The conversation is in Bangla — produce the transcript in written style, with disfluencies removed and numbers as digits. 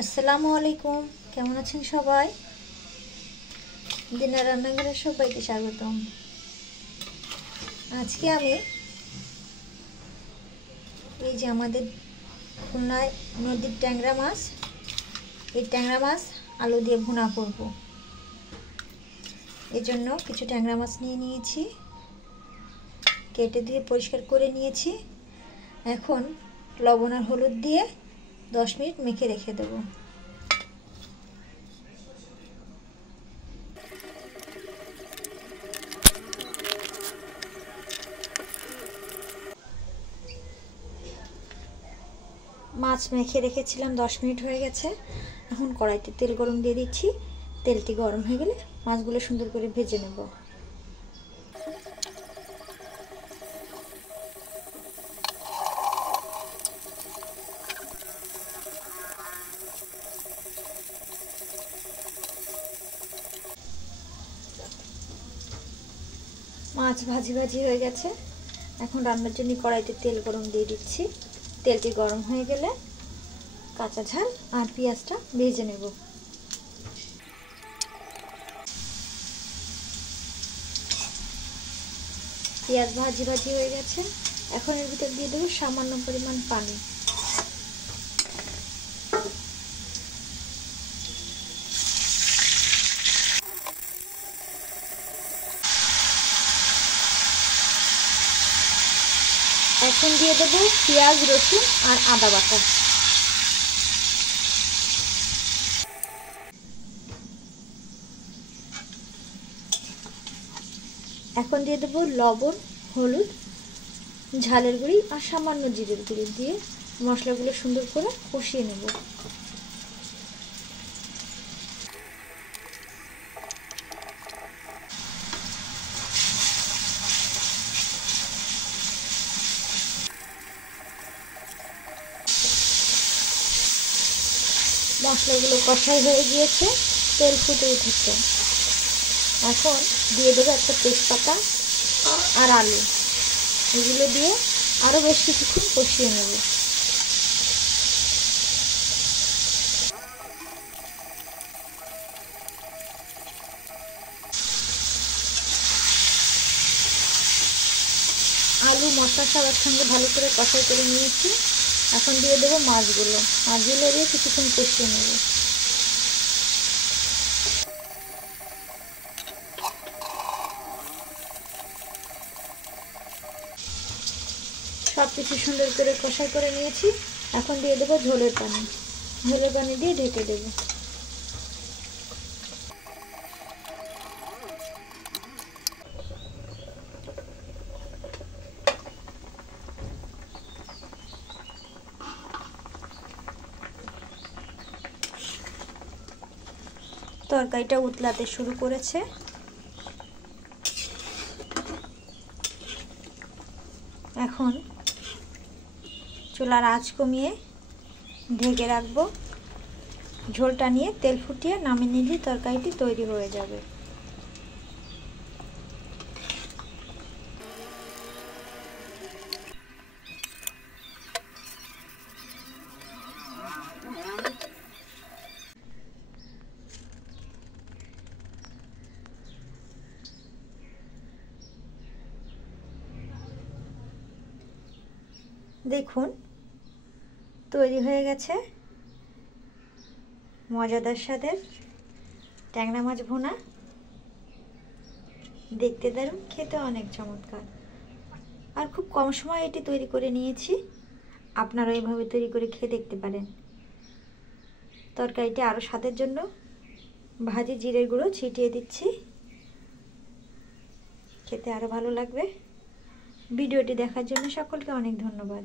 আসসালামু আলাইকুম, কেমন আছেন সবাই? দিনের রান্নাঘরে সবাইকে স্বাগতম। আজকে আমি এই যে আমাদের খুলনায় নদীর ট্যাংরা মাছ, এই ট্যাংরা মাছ আলু দিয়ে ভুনা করব। এর জন্য কিছু ট্যাংরা মাছ নিয়ে নিয়েছি, কেটে দিয়ে পরিষ্কার করে নিয়েছি। এখন লবণ আর হলুদ দিয়ে 10 মিনিট মেখে রেখে দেবো। মাছ মেখে রেখেছিলাম, 10 মিনিট হয়ে গেছে। এখন কড়াইতে তেল গরম দিয়ে দিচ্ছি। তেলটি গরম হয়ে গেলে মাছগুলো সুন্দর করে ভেজে নেব। মাছ ভাজি ভাজি হয়ে গেছে। এখন রান্নার জন্য কড়াইতে তেল গরম দিয়ে দিচ্ছি। তেলটি গরম হয়ে গেলে কাঁচা ঝাল আর পেঁয়াজটা ভেজে নেব। পেঁয়াজ ভাজি ভাজি হয়ে গেছে। এখন এর ভিতর দিয়ে দেবো সামান্য পরিমাণ পানি। এখন দিয়ে দেবো পেঁয়াজ, রসুন আর আদা বাটা। এখন দিয়ে দেবো লবণ, হলুদ, ঝালের গুঁড়ি আর সামান্য জিরের গুঁড়ি দিয়ে মশলাগুলো সুন্দর করে কষিয়ে নেব। মশলাগুলো কষাই হয়ে গিয়েছে, তেল ফুটে উঠেছে। এখন দিয়ে দেবো একটা তেজপাতা আর আলু। এগুলো দিয়ে আরও বেশ কিছুক্ষণ কষিয়ে নেব। আলু মশলার সবার সঙ্গে ভালো করে কষাই করে নিয়েছি। এখন দিয়ে দেবো মাছগুলো দিয়ে কিছুক্ষণ কষিয়ে নেব। সব কিছু সুন্দর করে কষাই করে নিয়েছি। এখন দিয়ে দেবো ঝোলের পানি। ঝোলের পানি দিয়ে ঢেকে দেবো। তরকারিটা উতলাতে শুরু করেছে। এখন চুলার আঁচ কমিয়ে ঢেকে রাখবো। ঝোলটা নিয়ে তেল ফুটিয়ে নামিয়ে নিলে তরকারিটি তৈরি হয়ে যাবে। দেখুন তৈরি হয়ে গেছে মজাদার স্বাদের ট্যাংরা মাছ ভুনা। দেখতে দারুণ, খেতে অনেক চমৎকার, আর খুব কম সময়ে এটি তৈরি করে নিয়েছি। আপনারা এইভাবে তৈরি করে খেয়ে দেখতে পারেন। তরকারিটি আরও স্বাদের জন্য ভাজি জিরের গুঁড়ো ছিটিয়ে দিচ্ছি, খেতে আরও ভালো লাগবে। ভিডিওটি দেখার জন্য সকলকে অনেক ধন্যবাদ।